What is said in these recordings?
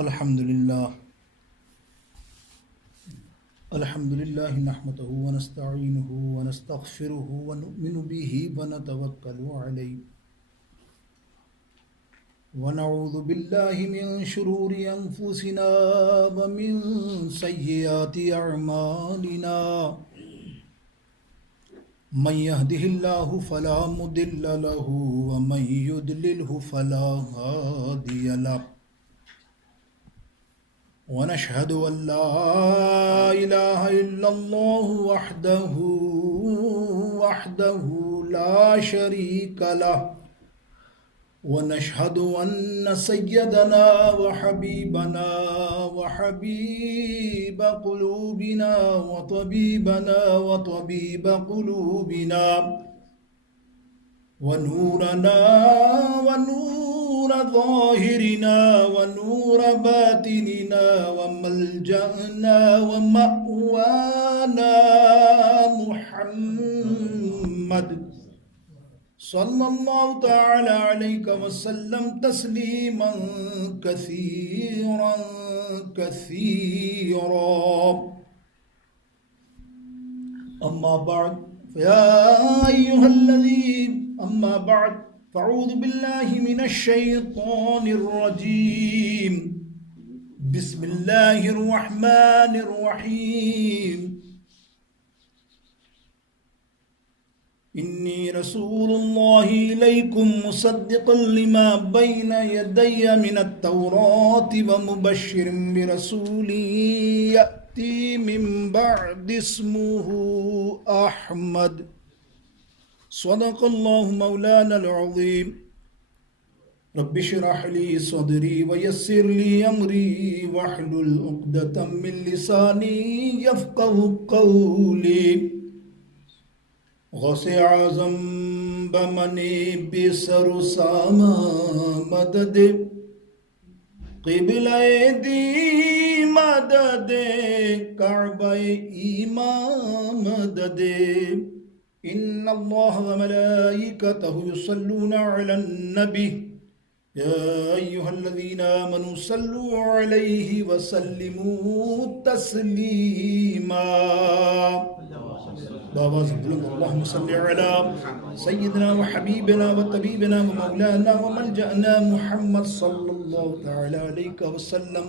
الحمد للہ نحمده ونستعینه ونستغفره ونؤمن به ونتوکل علیہ ونعوذ باللہ من شرور انفسنا ومن سیئات اعمالنا من يهده الله فلا مضل له ومن يضلله فلا هادي له ونشهد أن لا إله إلا الله وحده لا شريك له ونشهد أن سيدنا وحبيبنا وحبيب قلوبنا وطبيب قلوبنا ونورنا ونور ظاهرنا ونور باطننا وملجأنا ومأوانا محمد صلى الله تعالى عليك وسلم تسليما كثيرا كثيرا أما بعد أما بعد فأعوذ بالله من الشيطان الرجيم بسم الله الرحمن الرحيم إني رسول الله إليكم مصدقا لما بين يدي من التوراة ومبشر برسول يأتي من بعد اسمه أحمد صدق الله مولانا العظيم رب اشرح لي صدري ويسر لي أمري واحلل عقدة من لساني يفقهوا قولي غوث اعظم بمنی بسر ساما مدد قبلہ دی مدد کعبہ ایمان مدد ان اللہ وملائکتہ یصلون علی النبی یا ایہا الذین آمنوا صلوا علیہ وسلموا تسلیما بابا بلند اللهم صل على سيدنا وحبيبنا وطبيبنا ومولانا وملجأنا محمد صلى الله تعالى عليك وسلم.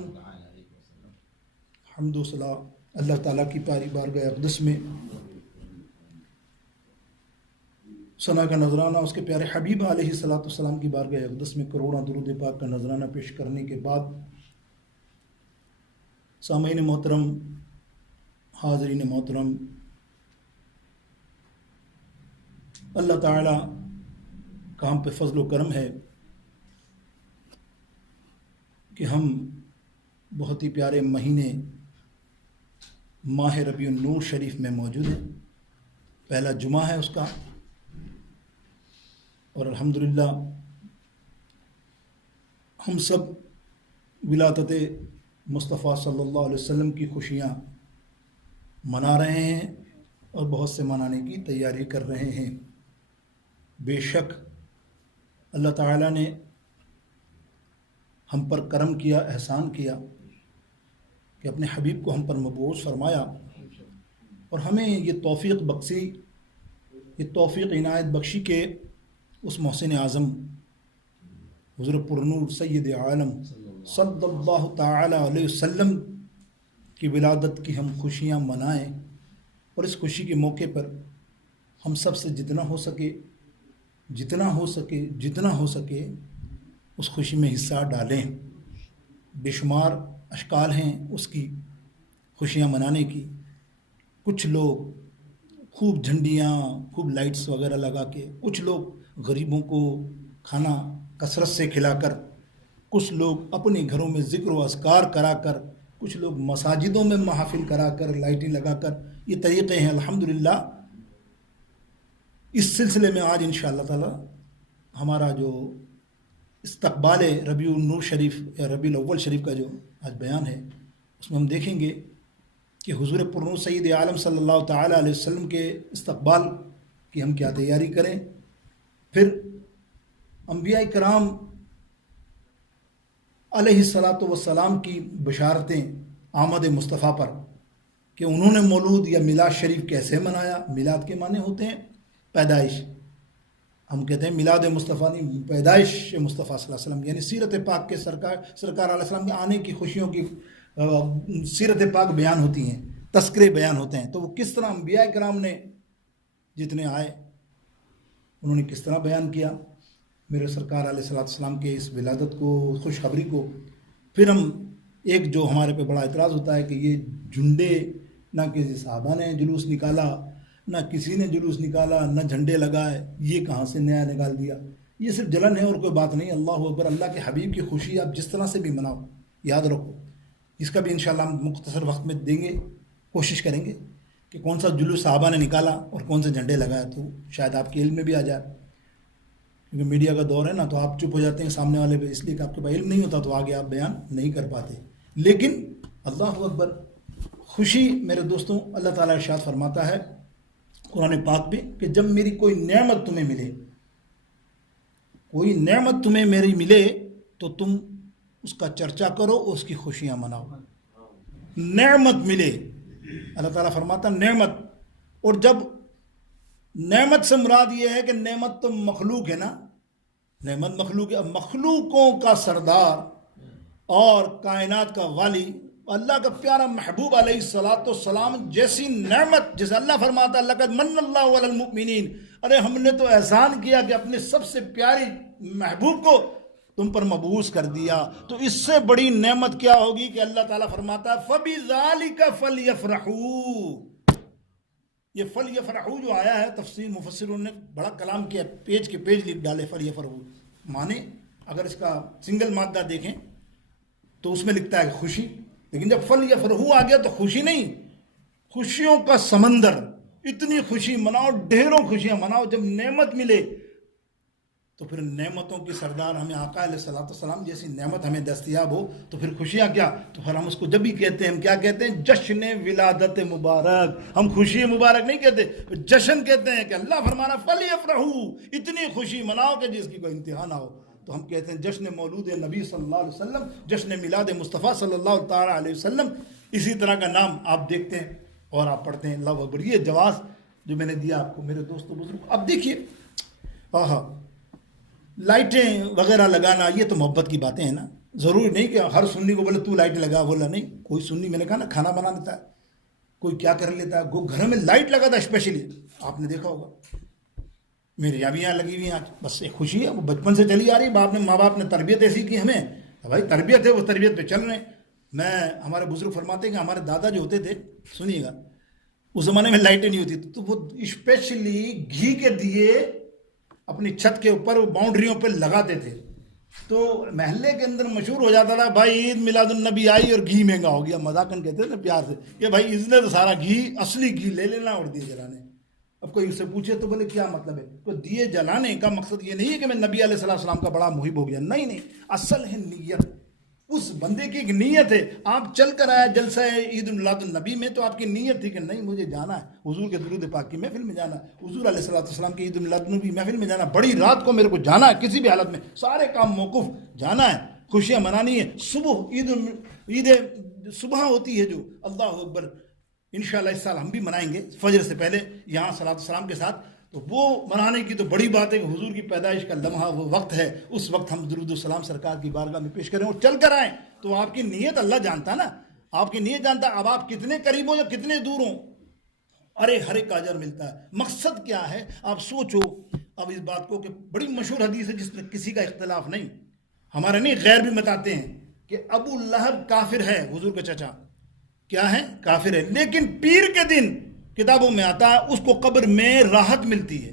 حمد و صلاح اللہ تعالیٰ کی پاری بارگاہ اقدس میں ثنا کا نذرانہ اس کے پیارے حبیب علیہ السلام کی بارگاہ اقدس میں کروڑاں درود پاک کا نذرانہ پیش کرنے کے بعد سامعین محترم، حاضرین محترم، اللہ تعالیٰ کا ہم پہ فضل و کرم ہے کہ ہم بہت ہی پیارے مہینے ماہ ربیع النور شریف میں موجود ہیں. پہلا جمعہ ہے اس کا، اور الحمدللہ ہم سب ولادت مصطفیٰ صلی اللہ علیہ وسلم کی خوشیاں منا رہے ہیں اور بہت سے منانے کی تیاری کر رہے ہیں. بے شک اللہ تعالیٰ نے ہم پر کرم کیا، احسان کیا کہ اپنے حبیب کو ہم پر مبعوث فرمایا اور ہمیں یہ توفیق بخشی، یہ توفیق عنایت بخشی کہ اس محسن اعظم حضور پرنور سید عالم صلی اللہ تعالی علیہ وسلم کی ولادت کی ہم خوشیاں منائیں، اور اس خوشی کے موقع پر ہم سب سے جتنا ہو سکے اس خوشی میں حصہ ڈالیں. بے شمار اشکال ہیں اس کی خوشیاں منانے کی. کچھ لوگ خوب جھنڈیاں، خوب لائٹس وغیرہ لگا کے، کچھ لوگ غریبوں کو کھانا کثرت سے کھلا کر، کچھ لوگ اپنے گھروں میں ذکر و اذکار کرا کر، کچھ لوگ مساجدوں میں محافل کرا کر، لائٹیں لگا کر، یہ طریقے ہیں. الحمدللہ اس سلسلے میں آج انشاءاللہ تعالی ہمارا جو استقبال ربیع النور شریف یا ربیع الاول شریف کا جو آج بیان ہے، اس میں ہم دیکھیں گے کہ حضور پرنور سید عالم صلی اللہ تعالی علیہ وسلم کے استقبال کی ہم کیا تیاری کریں. پھر انبیاء کرام علیہ الصلاۃ والسلام کی بشارتیں آمد مصطفیٰ پر کہ انہوں نے مولود یا میلاد شریف کیسے منایا. میلاد کے معنی ہوتے ہیں پیدائش. ہم کہتے ہیں میلاد مصطفیٰ نہیں، پیدائش مصطفیٰ صلی اللہ علیہ وسلم، یعنی سیرت پاک کے سرکار علیہ السلام کے آنے کی خوشیوں کی سیرت پاک بیان ہوتی ہیں، تذکرے بیان ہوتے ہیں. تو وہ کس طرح انبیاء کرام نے جتنے آئے انہوں نے کس طرح بیان کیا میرے سرکار علیہ السلام کے اس ولادت کو، خوشخبری کو. پھر ہم ایک جو ہمارے پہ بڑا اعتراض ہوتا ہے کہ یہ جھنڈے، نہ کسی صحابہ نے جلوس نکالا، نہ کسی نے جلوس نکالا، نہ جھنڈے لگائے، یہ کہاں سے نیا نکال دیا. یہ صرف جلن ہے اور کوئی بات نہیں. اللہ اکبر، اللہ کے حبیب کی خوشی آپ جس طرح سے بھی مناؤ، یاد رکھو. اس کا بھی انشاءاللہ ہم مختصر وقت میں دیں گے، کوشش کریں گے کہ کون سا جلوس صحابہ نے نکالا اور کون سے جھنڈے لگایا، تو شاید آپ کے علم میں بھی آ جائے. کیونکہ میڈیا کا دور ہے نا، تو آپ چپ ہو جاتے ہیں سامنے والے پہ، اس لیے کہ آپ کے پاس علم نہیں ہوتا تو آگے آپ بیان نہیں کر پاتے. لیکن اللہ اکبر، خوشی میرے دوستوں، اللہ تعالیٰ ارشاد فرماتا ہے قرآن پاک میں کہ جب میری کوئی نعمت تمہیں ملے، کوئی نعمت تمہیں میری ملے تو تم اس کا چرچا کرو، اس کی خوشیاں مناؤ. نعمت ملے، اللہ تعالیٰ فرماتا نعمت. اور جب نعمت سے مراد یہ ہے کہ نعمت تو مخلوق ہے نا، نعمت مخلوق ہے. مخلوقوں کا سردار اور کائنات کا والی، اللہ کا پیارا محبوب علیہ الصلاۃ والسلام جیسی نعمت، جیسے اللہ فرماتا ہے لقد من اللہ علی المؤمنین، ارے ہم نے تو احسان کیا کہ اپنے سب سے پیاری محبوب کو تم پر مبعوث کر دیا. تو اس سے بڑی نعمت کیا ہوگی کہ اللہ تعالیٰ فرماتا ہے فَبِذَالِكَ فَلْيَفْرَحُوا. یہ فَلْيَفْرَحُوا جو آیا ہے، تفسیر مفسرون نے بڑا کلام کیا، پیج کے پیج لکھ ڈالے. فَلْيَفْرَحُوا معنی اگر اس کا سنگل مادہ دیکھیں تو اس میں لکھتا ہے خوشی، لیکن جب فَلْيَفْرَحُوا آ گیا تو خوشی نہیں، خوشیوں کا سمندر. اتنی خوشی مناؤ، ڈھیروں خوشیاں مناؤ. جب نعمت ملے تو پھر نعمتوں کی سردار ہمیں آقا علیہ السلام جیسی نعمت ہمیں دستیاب ہو تو پھر خوشیاں کیا. تو پھر ہم اس کو جب بھی کہتے ہیں، ہم کیا کہتے ہیں؟ جشن ولادت مبارک. ہم خوشی مبارک نہیں کہتے، جشن کہتے ہیں کہ اللہ فرمانا فَلْيَفْرَحُوا، اتنی خوشی مناؤ کہ جس کی کوئی انتہا نہ ہو. تو ہم کہتے ہیں جشن مولود نبی صلی اللہ علیہ وسلم، جشن میلاد مصطفیٰ صلی اللہ تعالیٰ علیہ وسلم. اسی طرح کا نام آپ دیکھتے ہیں اور آپ پڑھتے ہیں. اللہ اکبر. یہ جواز جو میں نے دیا آپ کو میرے دوستوں بزرگ. اب دیکھیے، لائٹیں وغیرہ لگانا یہ تو محبت کی باتیں ہیں نا. ضروری نہیں کہ ہر سنی کو بولے تو لائٹ لگا، بولا نہیں. کوئی سنی، میں نے کہا نا، کھانا بنا لیتا ہے، کوئی کیا کر لیتا ہے، وہ گھر میں لائٹ لگا تھا اسپیشلی، آپ نے دیکھا ہوگا. میرے یہاں بھی یہاں لگی ہوئی ہیں آج. بس ایک خوشی ہے، وہ بچپن سے چلی آ رہی. ماں باپ نے تربیت ایسی کی ہمیں، بھائی تربیت ہے، وہ تربیت پہ چل رہے ہیں. ہمارے بزرگ فرماتے ہیں کہ ہمارے دادا جو ہوتے تھے، سنیے گا، اس زمانے میں لائٹیں نہیں ہوتی تو وہ اسپیشلی گھی کے دیے اپنی چھت کے اوپر باؤنڈریوں پہ لگاتے تھے. تو محلے کے اندر مشہور ہو جاتا تھا بھائی عید میلاد النبی آئی اور گھی مہنگا ہو گیا. مذاقن کہتے تھے نا پیار سے کہ بھائی اس نے تو سارا گھی، اصلی گھی لے لینا اور دیے جلانے. اب کوئی اس سے پوچھے تو بولے کیا مطلب ہے؟ تو دیے جلانے کا مقصد یہ نہیں ہے کہ میں نبی علیہ السلام کا بڑا محب ہو گیا، نہیں. اصل ہے نیت. اس بندے کی ایک نیت ہے. آپ چل کر آیا جلسہ عید میلاد النبی میں تو آپ کی نیت تھی کہ نہیں مجھے جانا ہے حضور کے درود پاک کی محفل میں جانا ہے، حضور علیہ السلام کی عید میلاد النبی محفل میں جانا، بڑی رات کو میرے کو جانا ہے، کسی بھی حالت میں سارے کام موقوف جانا ہے، خوشیاں منانی ہے. صبح عید صبح ہوتی ہے جو، اللہ اکبر. انشاءاللہ اس سال ہم بھی منائیں گے فجر سے پہلے یہاں صلاۃ السلام کے ساتھ. تو وہ منانے کی تو بڑی بات ہے کہ حضور کی پیدائش کا لمحہ وہ وقت ہے، اس وقت ہم درود السلام سرکار کی بارگاہ میں پیش کریں اور چل کر آئیں. تو آپ کی نیت اللہ جانتا ہے نا، آپ کی نیت جانتا ہے. اب آپ کتنے قریب ہو یا کتنے دور ہوں، ارے ہر ایک کا اجر ملتا ہے. مقصد کیا ہے آپ سوچو. اب اس بات کو کہ بڑی مشہور حدیث ہے جس میں کسی کا اختلاف نہیں، ہمارے نہیں غیر بھی بتاتے ہیں کہ ابو لہب کافر ہے، حضور کا چچا کیا ہے؟ کافر ہے. لیکن پیر کے دن کتابوں میں آتا ہے اس کو قبر میں راحت ملتی ہے.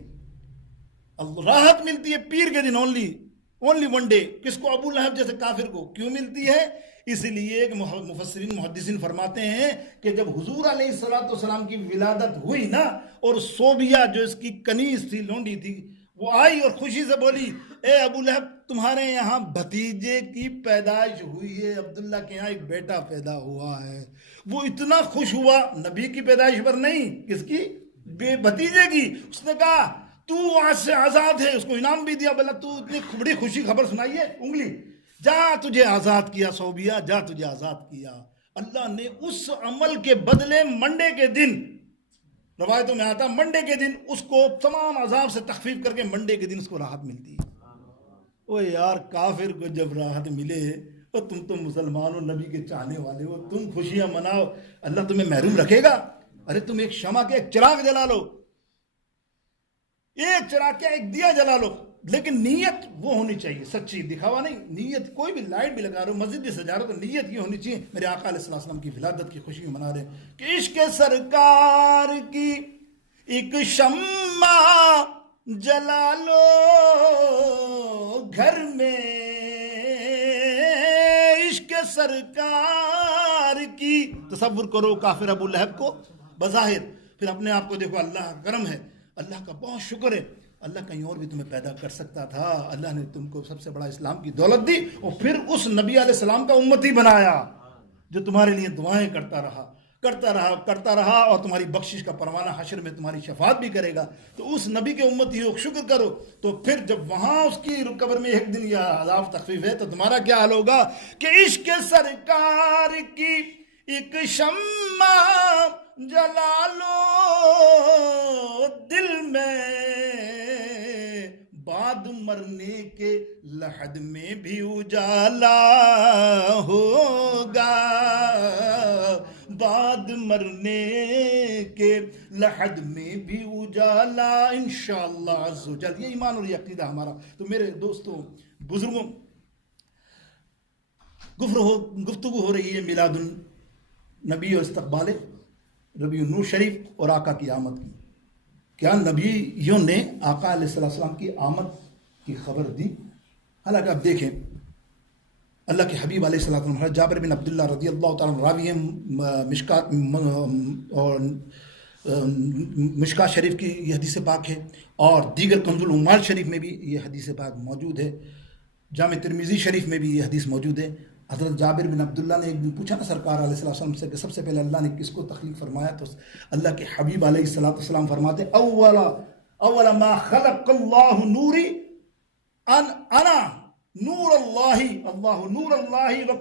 راحت ملتی ہے پیر کے دن، اونلی ون ڈے. کس کو؟ ابو لہب جیسے کافر کو. کیوں ملتی ہے؟ اس لیے کہ مفسرین محدثین فرماتے ہیں کہ جب حضور علیہ السلام کی ولادت ہوئی نا، اور صوبیہ جو اس کی کنیز تھی، لونڈی تھی، وہ آئی اور خوشی سے بولی اے ابو لہب تمہارے یہاں بھتیجے کی پیدائش ہوئی ہے، عبداللہ کے یہاں ایک بیٹا پیدا ہوا ہے. وہ اتنا خوش ہوا، نبی کی پیدائش پر نہیں، کس کی؟ بھتیجے کی. اس نے کہا تو آج سے آزاد ہے، اس کو انعام بھی دیا. بولا تو اتنی بڑی خوشی خبر سنائی ہے، انگلی جا تجھے آزاد کیا صوبیہ، جا تجھے آزاد کیا. اللہ نے اس عمل کے بدلے منڈے کے دن، روایتوں میں آتا منڈے کے دن اس کو تمام عذاب سے تخفیف کر کے منڈے کے دن اس کو راحت ملتی ہے. او یار کافر کو جب راحت ملے، اور تم تو مسلمان ہو، نبی کے چاہنے والے ہو، تم خوشیاں مناؤ، اللہ تمہیں محروم رکھے گا؟ ارے تم ایک شمع کے ایک چراغ جلا لو، ایک چراغ کیا ایک دیا جلا لو، لیکن نیت وہ ہونی چاہیے سچی، دکھاوا نہیں. نیت کوئی بھی لائٹ بھی لگا رہے ہو، مسجد بھی سجا رہے ہو، تو نیت یہ ہونی چاہیے میرے آقا علیہ الصلوۃ والسلام کی ولادت کی خوشی منا رہے ہیں کہ عشق سرکار کی ایک شمع جلا لو گھر میں، عشق سرکار کی. تصور کرو کافر ابو لہب کو بظاہر، پھر اپنے آپ کو دیکھو، اللہ کا کرم ہے، اللہ کا بہت شکر ہے، اللہ کہیں اور بھی تمہیں پیدا کر سکتا تھا، اللہ نے تم کو سب سے بڑا اسلام کی دولت دی، اور پھر اس نبی علیہ السلام کا امتی بنایا جو تمہارے لیے دعائیں کرتا رہا اور تمہاری بخشش کا پروانہ حشر میں تمہاری شفاعت بھی کرے گا. تو اس نبی کے امتی ہو، شکر کرو. تو پھر جب وہاں اس کی قبر میں ایک دن یا عذاب تخفیف ہے، تو تمہارا کیا حال ہوگا کہ عشق سرکار کی ایک شمع جلا لو دل میں، بعد مرنے کے لحد میں بھی اجالا ہوگا، بعد مرنے کے لحد میں بھی اجالا انشاءاللہ عز و جل. یہ ایمان اور یہ عقیدہ ہمارا. تو میرے دوستوں بزرگوں، گفتگو ہو رہی ہے میلاد النبی و استقبال ربیع النور شریف اور آقا کی آمد کی. کیا نبیوں نے آقا علیہ السلام کی آمد کی خبر دی؟ حالانکہ اب دیکھیں اللہ کے حبیب علیہ السلام، جابر بن عبداللہ رضی اللہ تعالیٰ راوی مشکات اور مشکات شریف کی یہ حدیث پاک ہے، اور دیگر کنز العمال شریف میں بھی یہ حدیث پاک موجود ہے، جامع ترمذی شریف میں بھی یہ حدیث موجود ہے. حضرت جابر بن عبداللہ نے ایک دن پوچھا نا سرکار علیہ السلام سے کہ سب سے پہلے اللہ نے کس کو تخلیق فرمایا؟ تو اللہ کے حبیب علیہ السلام فرماتے اول ما خلق اللہ نوری انا نور اللہ نور اللہ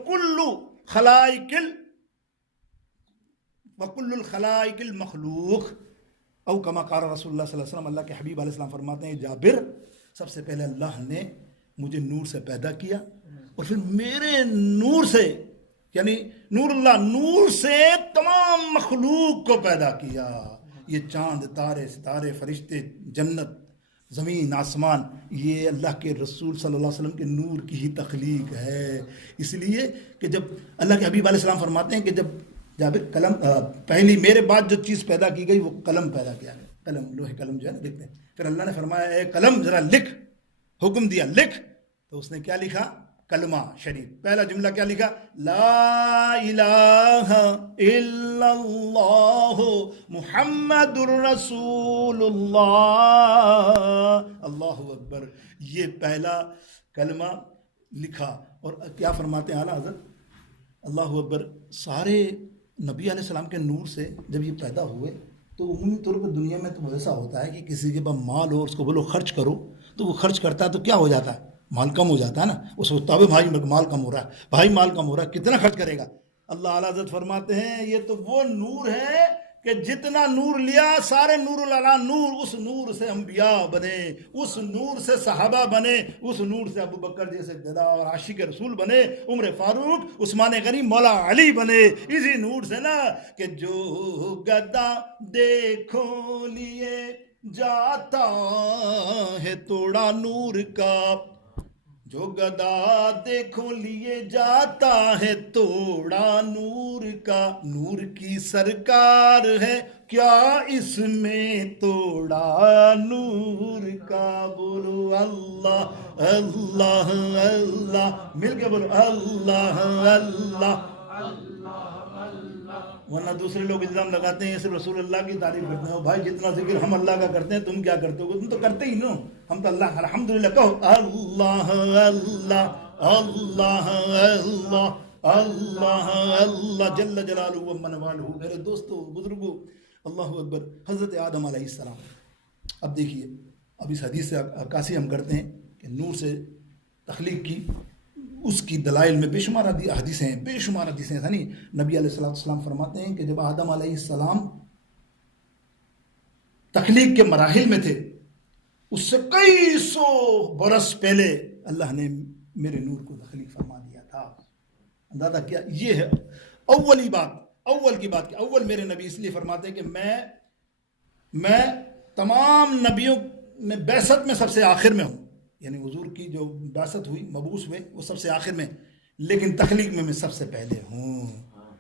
وکل الخلائق المخلوق، او کما قال رسول اللہ صلی اللہ علیہ وسلم. اللہ کے حبیب علیہ السلام فرماتے ہیں جابر، سب سے پہلے اللہ نے مجھے نور سے پیدا کیا، اور پھر میرے نور سے، یعنی نور اللہ، نور سے تمام مخلوق کو پیدا کیا. یہ چاند، تارے، ستارے، فرشتے، جنت، زمین، آسمان، یہ اللہ کے رسول صلی اللہ علیہ وسلم کے نور کی ہی تخلیق ہے. اس لیے کہ جب اللہ کے حبیب علیہ السلام فرماتے ہیں کہ جب جابر قلم پہلی میرے بعد جو چیز پیدا کی گئی وہ قلم پیدا کیا گیا، قلم، لوہے قلم جو ہے نا لکھتے ہیں. پھر اللہ نے فرمایا اے قلم ذرا لکھ، حکم دیا لکھ. تو اس نے کیا لکھا؟ کلمہ شریف. پہلا جملہ کیا لکھا؟ لا الہ الا اللہ محمد الرسول اللہ، اللہ اکبر. یہ پہلا کلمہ لکھا. اور کیا فرماتے ہیں اعلیٰ حضرت؟ اللہ اکبر. سارے نبی علیہ السلام کے نور سے جب یہ پیدا ہوئے تو عمومی طور پر دنیا میں تو ایسا ہوتا ہے کہ کسی کے پاس مال ہو، اس کو بولو خرچ کرو، تو وہ خرچ کرتا ہے تو کیا ہو جاتا ہے؟ مال کم ہو جاتا ہے نا. وہ سوچتا ہے بھائی مال کم ہو رہا ہے، بھائی مال کم ہو رہا ہے، کتنا خرچ کرے گا؟ اللہ اعلیٰ حضرت فرماتے ہیں یہ تو وہ نور ہے کہ جتنا نور لیا سارے نور العلا نور، اس نور سے انبیاء بنے، اس نور سے صحابہ بنے، اس نور سے ابو بکر جیسے گدا اور عاشق رسول بنے، عمر فاروق، عثمان غنی، مولا علی بنے. اسی نور سے نا کہ جو گدا دیکھو لیے جاتا ہے توڑا نور کا، جو گدا دیکھو لیے جاتا ہے توڑا نور کا، نور کی سرکار ہے کیا اس میں توڑا نور کا. بولو اللہ اللہ اللہ، مل کے بولو اللہ اللہ. ورنہ دوسرے لوگ الزام لگاتے ہیں صرف رسول اللہ کی تعریف کرتے ہیں. بھائی جتنا ذکر ہم اللہ کا کرتے ہیں تم کیا کرتے ہو؟ تم تو کرتے ہی نو. ہم تو اللہ الحمدللہ کہو اللہ اللہ اللہ اللہ اللہ اللہ جل جلالہ و من والہ. میرے دوستو بزرگو اللہ اکبر. حضرت آدم علیہ السلام، اب دیکھیے اب اس حدیث سے عکاسی ہم کرتے ہیں کہ نور سے تخلیق کی. اس کی دلائل میں بے شمار حدیثیں ہیں، بے شمار حدیثیں ہیں. نہیں، نبی علیہ السلام فرماتے ہیں کہ جب آدم علیہ السلام تخلیق کے مراحل میں تھے، اس سے کئی سو برس پہلے اللہ نے میرے نور کو تخلیق فرما دیا تھا. اندازہ کیا؟ یہ ہے اولی بات، اول کی بات. کہ اول میرے نبی اس لیے فرماتے ہیں کہ میں تمام نبیوں میں بعثت میں سب سے آخر میں ہوں. یعنی حضور کی جو بعثت ہوئی، مبعوث ہوئے، وہ سب سے آخر میں، لیکن تخلیق میں سب سے پہلے ہوں.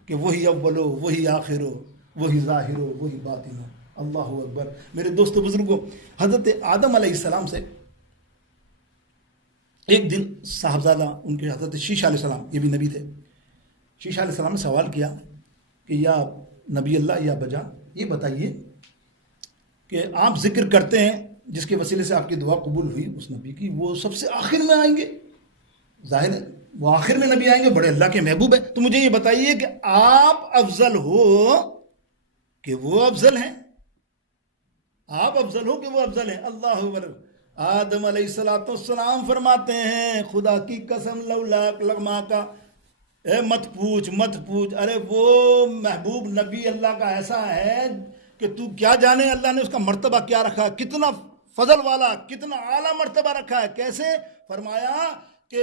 کہ وہی اول ہو، وہی آخر ہو، وہی ظاہر ہو، وہی باطن ہو. اللہ اکبر. میرے دوستو بزرگوں، حضرت آدم علیہ السلام سے ایک دن صاحبزادہ ان کے حضرت شیشہ علیہ السلام، یہ بھی نبی تھے، شیشہ علیہ السلام نے سوال کیا کہ یا نبی اللہ، یا بجا، یہ بتائیے کہ آپ ذکر کرتے ہیں جس کے وسیلے سے آپ کی دعا قبول ہوئی اس نبی کی، وہ سب سے آخر میں آئیں گے، ظاہر ہے وہ آخر میں نبی آئیں گے، بڑے اللہ کے محبوب ہیں. تو مجھے یہ بتائیے کہ آپ افضل ہو کہ وہ افضل ہیں؟ آپ افضل ہو کہ وہ افضل ہیں؟ اللہ اکبر. آدم علیہ السلام فرماتے ہیں خدا کی قسم لولا لغما کا، اے مت پوچھ مت پوچھ، ارے وہ محبوب نبی اللہ کا ایسا ہے کہ تو کیا جانے اللہ نے اس کا مرتبہ کیا رکھا، کتنا فضل والا، کتنا اعلیٰ مرتبہ رکھا ہے. کیسے؟ فرمایا کہ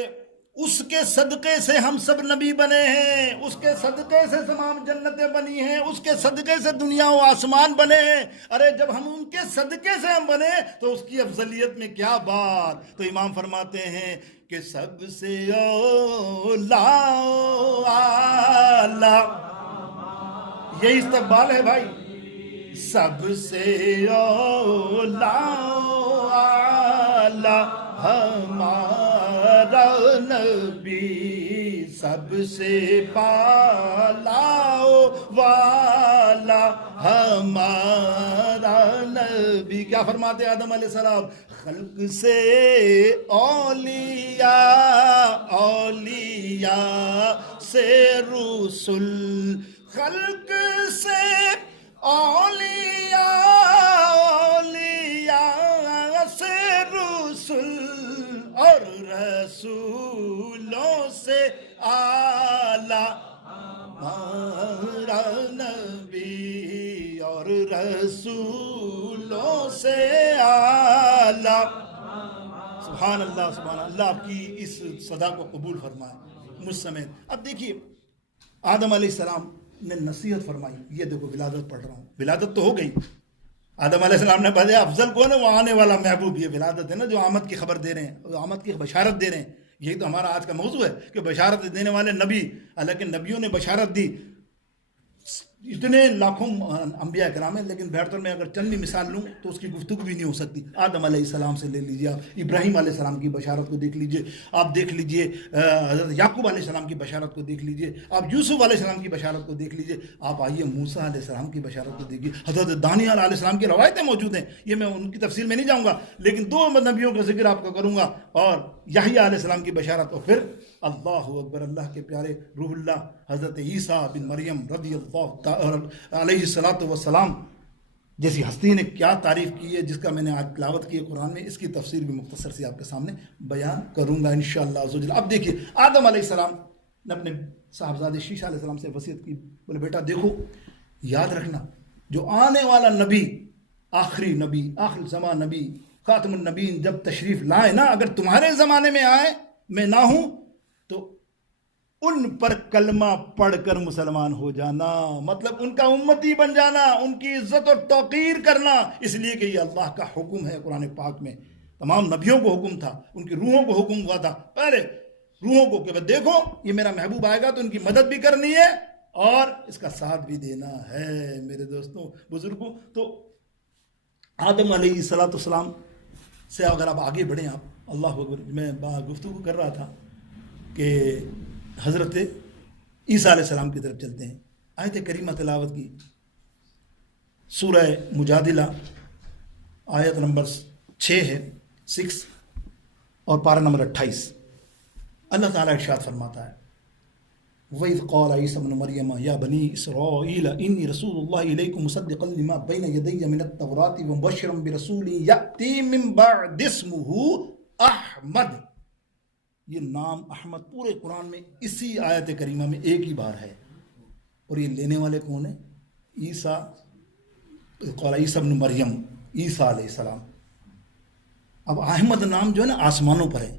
اس کے صدقے سے ہم سب نبی بنے ہیں، اس کے صدقے سے تمام جنتیں بنی ہیں، اس کے صدقے سے دنیا و آسمان بنے ہیں. ارے جب ہم ان کے صدقے سے ہم بنے تو اس کی افضلیت میں کیا بات. تو امام فرماتے ہیں کہ سب سے اولا یہی استقبال ہے بھائی. سب سے اولا ہمارا نبی، سب سے بالا والا ہمارا نبی. کیا فرماتے ہیں آدم علیہ السلام؟ خلق سے اولیاء، اولیاء سے رسل، خلق سے اولیاء، اولیاء سے رسل، اور رسولوں سے اعلیٰ ہمارا نبی، اور رسولوں سے اعلیٰ. سبحان اللہ سبحان اللہ. آپ کی اس صدا کو قبول فرمائے مجھ سمیت. اب دیکھیے آدم علیہ السلام نے نصیحت فرمائی. یہ دیکھو ولادت پڑھ رہا ہوں، ولادت تو ہو گئی. آدم علیہ السلام نے بتایا افضل کون ہے؟ وہ آنے والا محبوب. یہ ولادت ہے نا جو آمد کی خبر دے رہے ہیں، آمد کی بشارت دے رہے ہیں. یہی تو ہمارا آج کا موضوع ہے کہ بشارت دینے والے نبی. حالانکہ نبیوں نے بشارت دی، اتنے لاکھوں انبیاء کرام ہیں، لیکن بہتر میں اگر چند مثال لوں تو اس کی گفتگو بھی نہیں ہو سکتی. آدم علیہ السلام سے لے لیجیے آپ، ابراہیم علیہ السلام کی بشارت کو دیکھ لیجیے، آپ دیکھ لیجیے حضرت یعقوب علیہ السلام کی بشارت کو دیکھ لیجیے، آپ یوسف علیہ السلام کی بشارت کو دیکھ لیجیے، آپ آئیے موسیٰ علیہ السلام کی بشارت کو دیکھیے، حضرت دانیال علیہ السلام کی روایتیں موجود ہیں. یہ میں ان کی تفصیل میں نہیں جاؤں گا، لیکن دو نبیوں کا ذکر آپ کو کروں گا، اور یحییٰ علیہ السلام کی بشارت، اور پھر اللہ اکبر، اللہ کے پیارے روح اللہ حضرت عیسیٰ بن مریم رضی اللہ علیہ السلام جیسی ہستی نے کیا تعریف کی ہے، جس کا میں نے آج تلاوت کی ہے قرآن میں. اس کی تفسیر بھی مختصر سی آپ کے سامنے بیان کروں گا انشاءاللہ عز و جل. اب دیکھیے آدم علیہ السلام نے اپنے صاحبزادے شیشہ علیہ السلام سے وصیت کی، بولے بیٹا دیکھو یاد رکھنا جو آنے والا نبی، آخری نبی، آخر زمان نبی، خاتم النبیین جب تشریف لائے نا، اگر تمہارے زمانے میں آئے میں نہ ہوں تو ان پر کلمہ پڑھ کر مسلمان ہو جانا، مطلب ان کا امتی بن جانا، ان کی عزت اور توقیر کرنا. اس لیے کہ یہ اللہ کا حکم ہے قرآن پاک میں. تمام نبیوں کو حکم تھا، ان کی روحوں کو حکم ہوا تھا پہلے روحوں کو کہ دیکھو یہ میرا محبوب آئے گا تو ان کی مدد بھی کرنی ہے اور اس کا ساتھ بھی دینا ہے. میرے دوستوں بزرگوں، تو آدم علیہ السلام سے اگر آپ آگے بڑھیں، آپ اللہ اکبر، میں گفتگو کر رہا تھا کہ حضرت عیسیٰ علیہ السلام کی طرف چلتے ہیں. آیت کریمہ تلاوت کی سورہ مجادلہ آیت نمبر 6 ہے، 6 اور پارہ نمبر 28. اللہ تعالیٰ ارشاد فرماتا ہے وَإِذْ قَالَ عِيسَىٰ ابْنُ مَرْيَمَ يَا بَنِي إِسْرَائِيلَ إِنِّي رَسُولُ اللَّهِ إِلَيْكُمْ مُصَدِّقًا لِمَا بَيْنَ يَدَيَّ مِنَ التَّوْرَاةِ وَمُبَشِّرًا بِرَسُولٍ يَأْتِي مِن بَعْدِي اسْمُهُ أَحْمَدُ. یہ نام احمد پورے قرآن میں اسی آیت کریمہ میں ایک ہی بار ہے، اور یہ لینے والے کون ہیں؟ عیسیٰ، قال عیسیٰ ابن مریم، عیسیٰ علیہ السلام۔ اب احمد نام جو ہے نا آسمانوں پر ہے،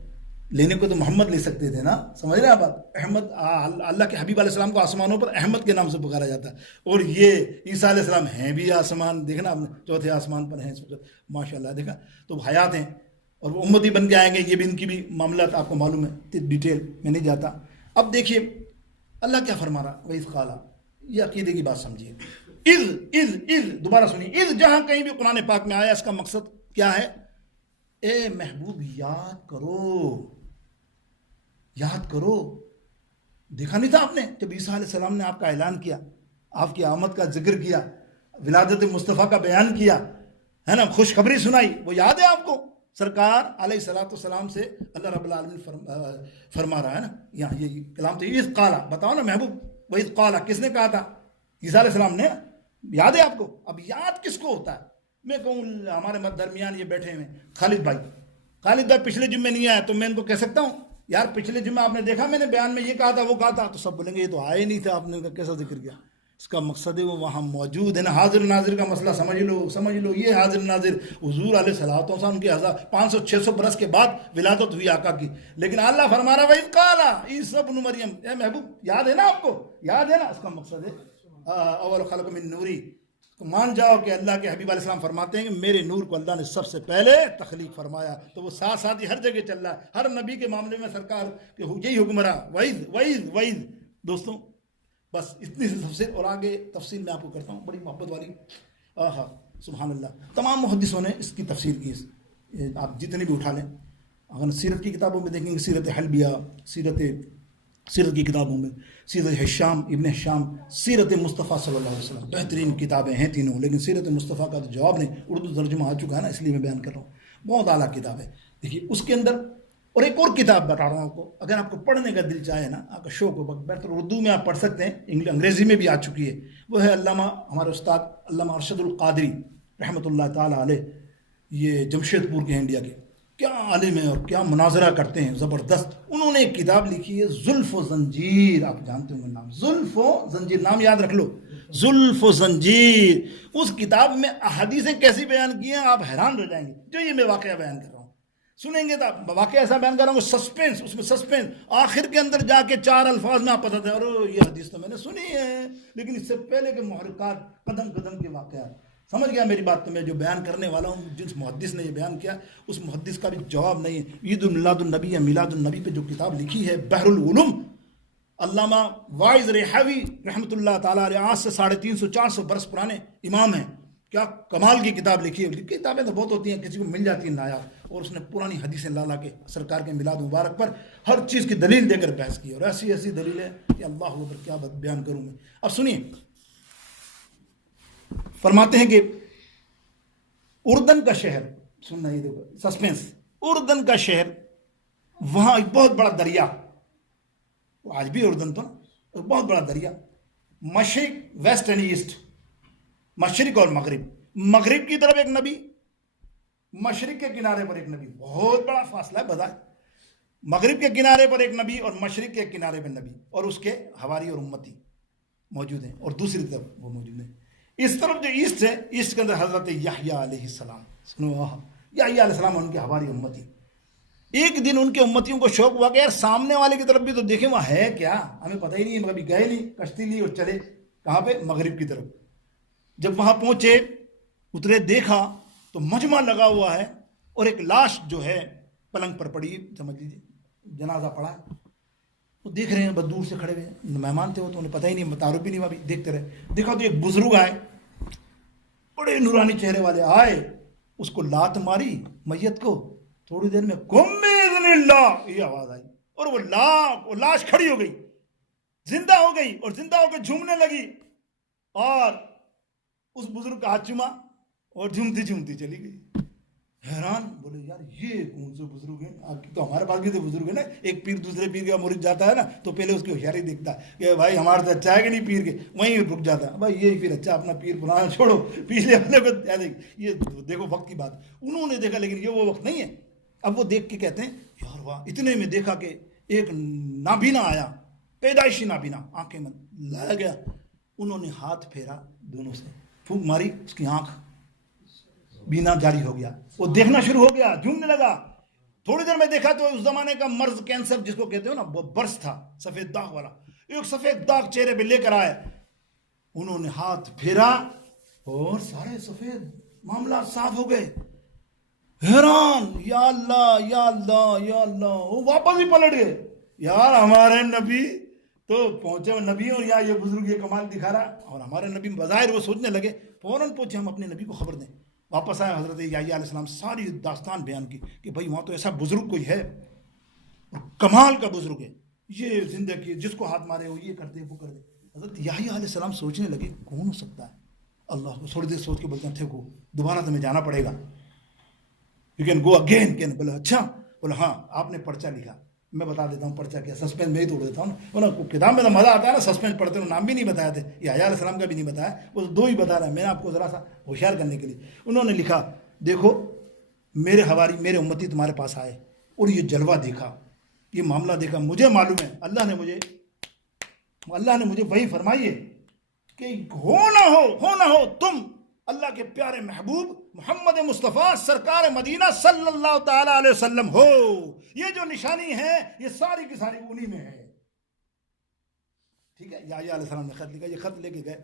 لینے کو تو محمد لے سکتے تھے نا، سمجھ رہے ہیں آپ بات؟ احمد اللہ کے حبیب علیہ السلام کو آسمانوں پر احمد کے نام سے پکارا جاتا ہے، اور یہ عیسیٰ علیہ السلام ہیں بھی آسمان، دیکھنا آپ نے چوتھے آسمان پر ہیں اس وقت، ماشاء اللہ، دیکھا تو حیات ہیں، اور وہ امتی بن کے آئیں گے، یہ بھی ان کی بھی معاملات آپ کو معلوم ہے، ڈیٹیل میں نہیں جاتا۔ اب دیکھیے اللہ کیا فرما رہا، وَإِذْ قَالَ، یہ عقیدے کی بات سمجھیے، اذ دوبارہ سنیے، اذ جہاں کہیں بھی قرآن پاک میں آیا اس کا مقصد کیا ہے؟ اے محبوب یاد کرو، دیکھا نہیں تھا آپ نے جب عیسیٰ علیہ السلام نے آپ کا اعلان کیا، آپ کی آمد کا ذکر کیا، ولادت مصطفیٰ کا بیان کیا ہے نا، خوشخبری سنائی، وہ یاد ہے آپ کو؟ سرکار علیہ الصلوۃ والسلام سے اللہ رب العالمین فرما رہا ہے نا، یہاں یہ کلام تو اذ قال، بتاؤ نا محبوب، وَإِذْ قَالَ کس نے کہا تھا؟ عیسیٰ علیہ السلام نے، یاد ہے آپ کو؟ اب یاد کس کو ہوتا ہے؟ میں کہوں ہمارے درمیان یہ بیٹھے ہوئے خالد بھائی پچھلے جمعے نہیں آیا، تو میں ان کو کہہ سکتا ہوں یار پچھلے جمعہ آپ نے دیکھا میں نے بیان میں یہ کہا تھا وہ کہا تھا، تو سب بولیں گے یہ تو آئے نہیں تھا، آپ نے کیسا ذکر کیا؟ اس کا مقصد ہے وہ وہاں موجود ہے نا، حاضر ناظر کا مسئلہ سمجھ لو، یہ حاضر ناظر حضور علیہ الصلوۃ والسلام ان کے 500-600 برس کے بعد ولادت ہوئی آقا کی، لیکن اللہ فرما رہا وَإِذْ قَالَ عیسیٰ ابن مریم، اے محبوب یاد ہے نا آپ کو؟ یاد ہے نا؟ اس کا مقصد ہے اول خلق من نوری، مان جاؤ کہ اللہ کے حبیب علیہ السلام فرماتے ہیں کہ میرے نور کو اللہ نے سب سے پہلے تخلیق فرمایا، تو وہ ساتھ ساتھ ہی ہر جگہ چل رہا ہے، ہر نبی کے معاملے میں سرکار کے یہی حکم رہا، وعید۔ دوستوں بس اتنی سی تفسیر، اور آگے تفصیل میں آپ کو کرتا ہوں بڑی محبت والی، سبحان اللہ، تمام محدثوں نے اس کی تفسیر کی، آپ جتنے بھی اٹھا لیں، اگر سیرت کی کتابوں میں دیکھیں گے، سیرت حلبیہ، سیرت کی کتابوں میں سیرت ہشام ابن ہشام، سیرت مصطفیٰ صلی اللہ علیہ وسلم، بہترین کتابیں ہیں تینوں، لیکن سیرت مصطفیٰ کا تو جواب نہیں، اردو ترجمہ آ چکا ہے نا، اس لیے میں بیان کر رہا ہوں، بہت اعلیٰ کتاب ہے۔ دیکھیے اس کے اندر، اور ایک اور کتاب بتا رہا ہوں آپ کو، اگر آپ کو پڑھنے کا دل چاہے نا، آپ کا شوق ہو، بہتر اردو میں آپ پڑھ سکتے ہیں، انگریزی میں بھی آ چکی ہے، وہ ہے علامہ ہمارے استاد علامہ ارشد القادری رحمۃ اللہ تعالیٰ علیہ، یہ جمشید پور کے انڈیا کے، کیا عالم ہیں اور کیا مناظرہ کرتے ہیں زبردست۔ انہوں نے ایک کتاب لکھی ہے زلف و زنجیر، آپ جانتے ہوں گے نام، زلف و زنجیر، نام یاد رکھ لو، زلف و زنجیر۔ اس کتاب میں احادیثیں کیسی بیان کی ہیں آپ حیران رہ جائیں گے، جو یہ میں واقعہ بیان کر رہا ہوں سنیں گے تو واقعہ ایسا بیان کر رہا ہوں، سسپینس، اس میں سسپینس، آخر کے اندر جا کے 4 الفاظ میں آپ پتہ تھا، اور یہ حدیث تو میں نے سنی ہے، لیکن اس سے پہلے کے محرکات، قدم قدم کے واقعات، سمجھ گیا میری بات؟ تو میں جو بیان کرنے والا ہوں، جس محدث نے یہ بیان کیا، اس محدث کا بھی جواب نہیں ہے۔ عید میلاد النبی یا میلاد النبی پہ جو کتاب لکھی ہے بحر العلوم، علامہ واعظ رحاوی رحمۃ اللہ تعالیٰ علیہ، آج سے 350-400 برس پرانے امام ہیں، کیا کمال کی کتاب لکھی ہے۔ کتابیں تو بہت ہوتی ہیں، کسی کو مل جاتی ہیں نایاب، اور اس نے پرانی حدیثیں لا کے سرکار کے میلاد مبارک پر ہر چیز کی دلیل دے کر بحث کی، اور ایسی ایسی دلیلیں کہ اللہ اکبر، کیا بیان کروں میں۔ اب سنیے، فرماتے ہیں کہ اردن کا شہر، سننا یہ دیکھو سسپینس، اردن کا شہر، وہاں ایک بہت بڑا دریا، آج بھی اردن تو نا بہت بڑا دریا، مشرق، ویسٹ اینڈ ایسٹ، مشرق اور مغرب کی طرف ایک نبی، مشرق کے کنارے پر ایک نبی، بہت بڑا فاصلہ ہے بتائیں، مغرب کے کنارے پر ایک نبی اور مشرق کے کنارے پر نبی، اور اس کے حواری اور امتی موجود ہیں، اور دوسری طرف وہ موجود ہیں۔ اس طرف جو ایسٹ ہے، ایسٹ کے اندر حضرت یحییٰ علیہ السلام، سنو، یحییٰ علیہ السلام ان کے حواری امتی۔ ایک دن ان کے امتیوں کو شوق ہوا کہ یار سامنے والے کی طرف بھی تو دیکھیں وہاں ہے کیا، ہمیں پتہ ہی نہیں ہے، کبھی گئے نہیں، کشتی لی اور چلے کہاں پہ، مغرب کی طرف۔ جب وہاں پہنچے، اترے، دیکھا تو مجمع لگا ہوا ہے، اور ایک لاش جو ہے پلنگ پر پڑی، سمجھ لیجیے جنازہ پڑا ہے، وہ دیکھ رہے ہیں، بس دور سے کھڑے ہوئے ہیں، مہمان تھے وہ تو انہیں پتہ ہی نہیں، تعارف بھی نہیں ہوا، دیکھتے رہے۔ دیکھا تو ایک بزرگ آئے، بڑے نورانی چہرے والے آئے، اس کو لات ماری میت کو، تھوڑی دیر میں قم بإذن اللہ، یہ آواز آئی، اور وہ لاش کھڑی ہو گئی، زندہ ہو گئی، اور زندہ ہو کے جھومنے لگی، اور اس بزرگ کا ہاتھ چوما اور جھومتی جھومتی چلی گئی۔ حیران، بولے یار یہ کون سے بزرگ ہیں؟ تو ہمارے پاس بھی تو بزرگ ہے نا، ایک پیر دوسرے پیر کا مرید جاتا ہے نا تو پہلے اس کی ہوشیاری دیکھتا ہے کہ بھائی ہمارے سے اچھا ہے کہ نہیں پیر کے، وہیں رک جاتا ہے، بھائی یہی پیر اچھا، اپنا پیر پرانا چھوڑو، پچھلے والے کو یہ دیکھو وقت کی بات، انہوں نے دیکھا لیکن یہ وہ وقت نہیں ہے، اب وہ دیکھ کے کہتے ہیں یار واہ، اتنے میں دیکھا کہ ایک نابینا آیا، پیدائشی نابینا، آنکھیں مند لایا گیا، انہوں نے ہاتھ پھیرا دونوں سے، پھونک ماری، اس کی آنکھ بینا جاری ہو گیا، وہ دیکھنا شروع ہو گیا، جھومنے لگا. تھوڑی دیر میں دیکھا تو اس زمانے کا مرض کینسر جس کو کہتے ہو نا، وہ برس تھا، سفید داغ والا، ایک سفید داغ چہرے پہ لے کر آئے. انہوں نے ہاتھ پھیرا اور سارے سفید معاملات صاف ہو گئے. حیران، یا اللہ یا اللہ یا اللہ، وہ واپس ہی پلٹ گئے. یار ہمارے نبی تو پہنچے نبی، اور یا یہ بزرگ یہ کمال دکھا رہا، اور ہمارے نبی بظاہر وہ سوچنے لگے فوراً پہنچے ہم اپنے نبی کو خبر دیں. واپس آئے حضرت یحییٰ علیہ السلام، ساری داستان بیان کی کہ بھائی وہاں تو ایسا بزرگ کوئی ہے، کمال کا بزرگ ہے، یہ زندگی جس کو ہاتھ مارے وہ یہ کر دے وہ کر دے. حضرت یحییٰ علیہ السلام سوچنے لگے کون ہو سکتا ہے. اللہ کو تھوڑی دیر سوچ کے بولتے ہیں ٹھیک ہو، دوبارہ تمہیں جانا پڑے گا، یو کین گو اگین. کہنے بولا اچھا، بولا ہاں آپ نے پرچہ لکھا. میں بتا دیتا ہوں پرچہ کیا، سسپینس میں ہی توڑ دیتا ہوں نا. کتاب میں تو مزہ آتا ہے نا، سسپینس پڑھتے ہیں. نام بھی نہیں بتایا تھے، یحییٰ علیہ السلام کا بھی نہیں بتایا، وہ دو ہی بتا رہا ہے. میں نے آپ کو ذرا سا ہوشیار کرنے کے لیے انہوں نے لکھا، دیکھو میرے حواری میرے امتی تمہارے پاس آئے اور یہ جلوہ دیکھا، یہ معاملہ دیکھا، مجھے معلوم ہے اللہ نے مجھے وہی فرمائی ہے کہ ہو نہ ہو تم اللہ کے پیارے محبوب محمد مصطفیٰ سرکار مدینہ صلی اللہ تعالی علیہ وسلم ہو. یہ جو نشانی ہے یہ ساری کی ساری انہی میں ہے. ٹھیک ہے. یحییٰ علیہ السلام نے خط لکھا، یہ خط لے کے گئے.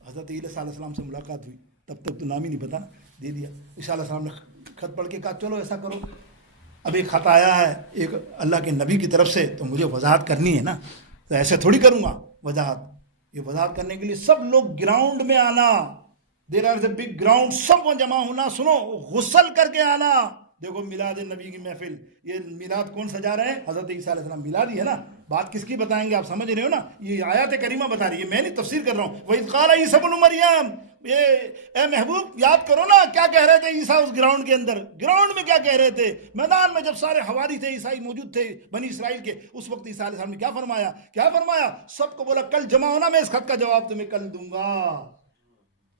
حضرت عیسیٰ علیہ السلام سے ملاقات ہوئی، تب تک تو نام ہی نہیں پتا، دے دیا. عیسیٰ علیہ السلام نے خط پڑھ کے کہا چلو ایسا کرو، اب ایک خط آیا ہے ایک اللہ کے نبی کی طرف سے، تو مجھے وضاحت کرنی ہے نا، تو ایسے تھوڑی کروں گا وضاحت. یہ وضاحت کرنے کے لیے سب لوگ گراؤنڈ میں آنا، there are a big ground, سب وہ جمع ہونا. سنو، غسل کر کے آنا. دیکھو میلاد نبی کی محفل، یہ میلاد کون سجا رہے ہیں؟ حضرت عیسیٰ علیہ السلام. میلاد ہی ہے نا. بات کس کی بتائیں گے آپ سمجھ رہے ہو نا، یہ آیات کریمہ بتا رہی ہے، میں نہیں تفسیر کر رہا ہوں. وَإِذْ قَالَ عِيسَىٰ ابْنُ مَرْيَمَ، یہ اے محبوب یاد کرو نا کیا کہہ رہے تھے عیسیٰ اس گراؤنڈ کے اندر. گراؤنڈ میں کیا کہہ رہے تھے؟ میدان میں جب سارے حواری تھے، عیسائی موجود تھے بنی اسرائیل کے، اس وقت عیسیٰ علیہ السلام نے کیا فرمایا؟ سب کو بولا کل جمع ہونا، میں اس خط کا جواب تمہیں کل دوں گا،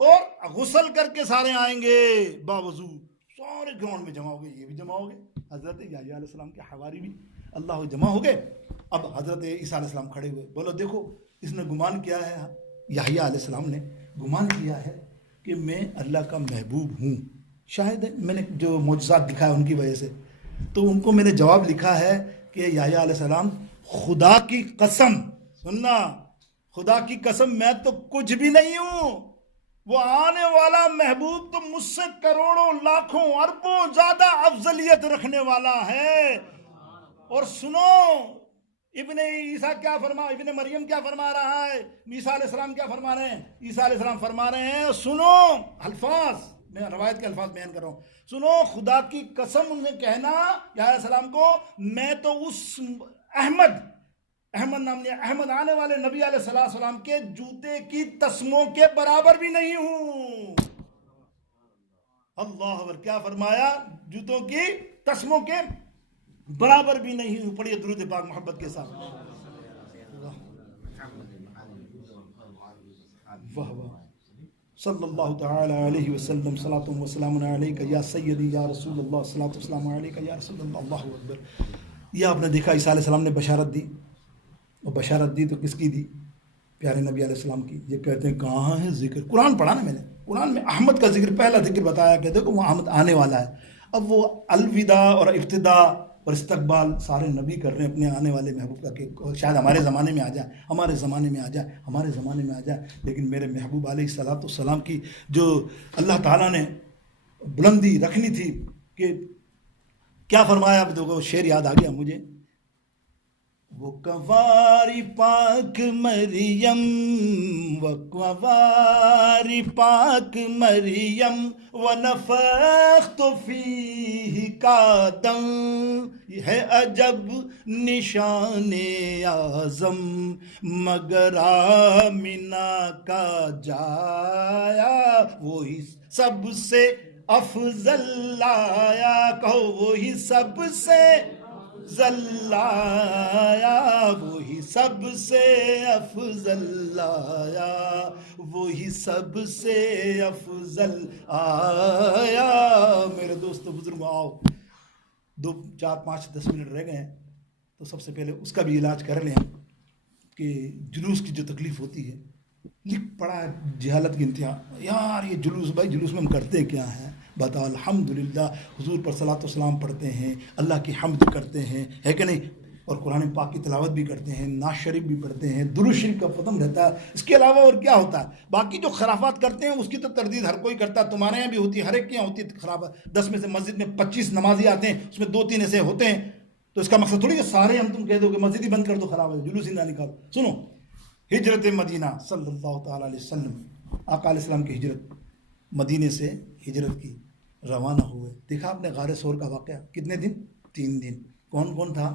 اور غسل کر کے سارے آئیں گے باوضو. سارے گراؤنڈ میں جمع ہو گئے، یہ بھی جمع ہو گئے، حضرت یحییٰ علیہ السلام کے حواری بھی اللہ جمع ہو گئے. اب حضرت عیسیٰ علیہ السلام کھڑے ہوئے، بولو دیکھو اس نے گمان کیا ہے، یحییٰ علیہ السلام نے گمان کیا ہے کہ میں اللہ کا محبوب ہوں. شاید میں نے جو معجزات دکھایا ان کی وجہ سے، تو ان کو میں نے جواب لکھا ہے کہ یحییٰ علیہ السلام خدا کی قسم، سننا، خدا کی قسم میں تو کچھ بھی نہیں ہوں، وہ آنے والا محبوب تو مجھ سے کروڑوں لاکھوں اربوں زیادہ افضلیت رکھنے والا ہے. اور سنو ابن عیسیٰ کیا ابن مریم کیا فرما رہا ہے، عیسیٰ علیہ السلام کیا فرما رہے ہیں؟ عیسیٰ علیہ السلام فرما رہے ہیں، سنو الفاظ، میں روایت کے الفاظ بیان کر رہا ہوں، سنو، خدا کی قسم انہیں کہنا یحییٰ علیہ السلام کو، میں تو اس احمد آنے والے نبی علیہ السلام کے جوتے کی تسموں کے برابر بھی نہیں ہوں. اللہ اکبر، کیا فرمایا؟ جوتوں کی تسموں کے برابر بھی نہیں ہوں. پڑھیے درود پاک محبت کے ساتھ. واہ واہ، صلی اللہ تعالی علیہ وسلم، صلاۃ و سلام علیک یا سیدی یا رسول اللہ، صلاۃ و سلام علیک یا رسول اللہ. اللہ اکبر. یہ آپ نے دیکھا عیسیٰ علیہ السلام نے بشارت دی، اور بشارت دی تو کس کی دی؟ پیارے نبی علیہ السلام کی. یہ کہتے ہیں کہاں ہے ذکر؟ قرآن پڑھا نا میں نے، قرآن میں احمد کا ذکر، پہلا ذکر بتایا کہ دیکھو وہ احمد آنے والا ہے. اب وہ الوداع اور ابتدا اور استقبال سارے نبی کر رہے ہیں اپنے آنے والے محبوب کا، کہ شاید ہمارے زمانے میں آ جائے، ہمارے زمانے میں آ جائے، ہمارے زمانے میں آ جائے. لیکن میرے محبوب علیہ الصلوۃ والسلام کی جو اللہ تعالیٰ نے بلندی رکھنی تھی، کہ کیا فرمایا؟ اب دیکھو شعر یاد آ گیا مجھے، وہ کنواری پاک مریم، وہ کنواری پاک مریم، ونفخت فیہ کا دم، یہ ہے عجب نشان اعظم، مگر آمنہ کا جایا وہی سب سے افضل لایا. کہو وہی سب سے لایا، وہی سب سے افضل لایا، وہی سب سے افضل آیا. میرے دوستو بزرگ آؤ، 2 4 5 10 منٹ رہ گئے ہیں تو سب سے پہلے اس کا بھی علاج کر لیں کہ جلوس کی جو تکلیف ہوتی ہے، لکھ پڑا ہے جہالت کی انتہا، یار یہ جلوس، بھائی جلوس میں ہم کرتے کیا ہیں بتاؤ؟ الحمدللہ حضور پر صلاۃ و سلام پڑھتے ہیں، اللہ کی حمد کرتے ہیں، ہے کہ نہیں، اور قرآن پاک کی تلاوت بھی کرتے ہیں، نعت شریف بھی پڑھتے ہیں، درود شریف کا ختم رہتا ہے، اس کے علاوہ اور کیا ہوتا ہے؟ باقی جو خرافات کرتے ہیں اس کی تو تردید ہر کوئی کرتا ہے، تمہارے یہاں بھی ہوتی ہے، ہر ایک کے یہاں ہوتی ہے خرافات۔ 10 میں سے مسجد میں 25 نمازی آتے ہیں، اس میں 2 3 ایسے ہوتے ہیں، تو اس کا مقصد تھوڑی کہ سارے ہم تم کہہ دو کہ مسجد ہی بند کر دو، خراب ہے، جلوس ہی نہ نکالو۔ سنو، ہجرت مدینہ صلی اللہ تعالیٰ علیہ وسلم، آقا علیہ السلام کی ہجرت، مدینے سے ہجرت کی، روانہ ہوئے۔ دیکھا آپ نے غار ثور کا واقعہ، کتنے دن؟ 3 دن۔ کون کون تھا؟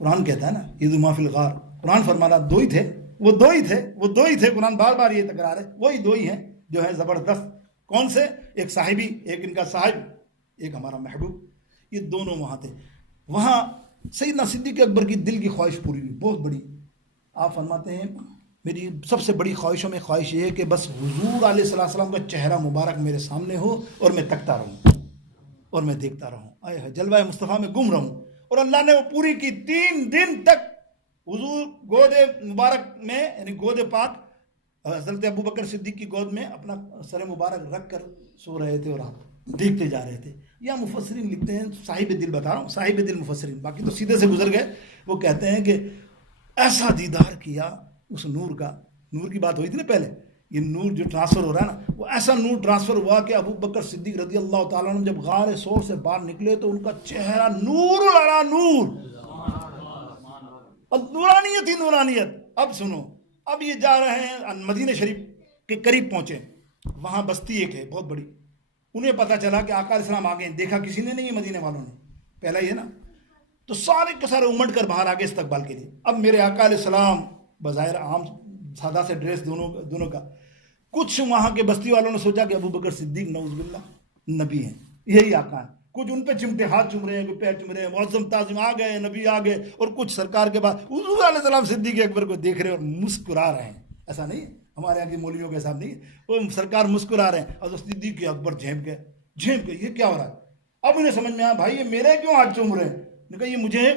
قرآن کہتا ہے نا اذ ما فی الغار، قرآن فرمانا 2 ہی تھے، وہ 2 ہی تھے، وہ 2 ہی تھے، قرآن بار بار یہ تکرار ہے، وہی 2 ہی ہیں جو ہیں زبردست۔ کون سے؟ ایک صاحبی، ایک ان کا صاحب، ایک ہمارا محبوب، یہ دونوں وہاں تھے۔ وہاں سیدنا صدیق اکبر کی دل کی خواہش پوری ہوئی، بہت بڑی۔ آپ فرماتے ہیں میری سب سے بڑی خواہشوں میں خواہش یہ ہے کہ بس حضور علیہ السلام کا چہرہ مبارک میرے سامنے ہو اور میں تکتا رہوں اور میں دیکھتا رہوں، آئے جلوہ مصطفیٰ میں گم رہوں۔ اور اللہ نے وہ پوری کی، 3 دن تک حضور گود مبارک میں، یعنی گود پاک حضرت ابو بکر صدیق کی گود میں اپنا سر مبارک رکھ کر سو رہے تھے اور آپ دیکھتے جا رہے تھے۔ یا مفسرین لکھتے ہیں، صاحب دل بتا رہا ہوں، صاحب دل مفسرین، باقی تو سیدھے سے گزر گئے، وہ کہتے ہیں کہ ایسا دیدار کیا اس نور کا، نور کی بات ہوئی تھی نا پہلے، یہ نور جو ٹرانسفر ہو رہا ہے نا، وہ ایسا نور ٹرانسفر ہوا کہ ابو بکر صدیق رضی اللہ تعالیٰ عنہ جب غار ثور سے باہر نکلے تو ان کا چہرہ نور لڑا، نور، اور نورانیت ہی نورانیت۔ اب سنو، اب یہ جا رہے ہیں مدینہ شریف کے قریب پہنچے، وہاں بستی ایک ہے بہت بڑی، انہیں پتا چلا کہ آقا علیہ السلام آگے ہیں، دیکھا کسی نے نہیں ہے مدینے والوں نے، پہلا یہ نا، تو سارے کے سارے امٹ کر باہر آگے استقبال کے لیے۔ اب میرے آقا علیہ السلام بظاہر عام سادہ سے ڈریس دونوں کا، کچھ وہاں کے بستی والوں نے سوچا کہ ابو بکر صدیق نعوذ باللہ نبی ہیں، یہی آقا ہیں، کچھ ان پہ چمٹے، ہاتھ چوم رہے ہیں، کوئی پیر چوم رہے ہیں، معظم تعظیم، آ گئے نبی آ گئے، اور کچھ سرکار کے بعد حضور علیہ السلام صدیق اکبر کو دیکھ رہے ہیں اور مسکرا رہے ہیں۔ ایسا نہیں ہمارے یہاں کی مولویوں کے ساتھ نہیں، وہ سرکار مسکرا رہے ہیں، اور صدیق اکبر جھینپ گئے، یہ کیا ہو رہا ہے؟ اب انہیں سمجھ میں آیا بھائی یہ میرے کیوں ہاتھ چوم رہے ہیں؟ نے کہا یہ مجھے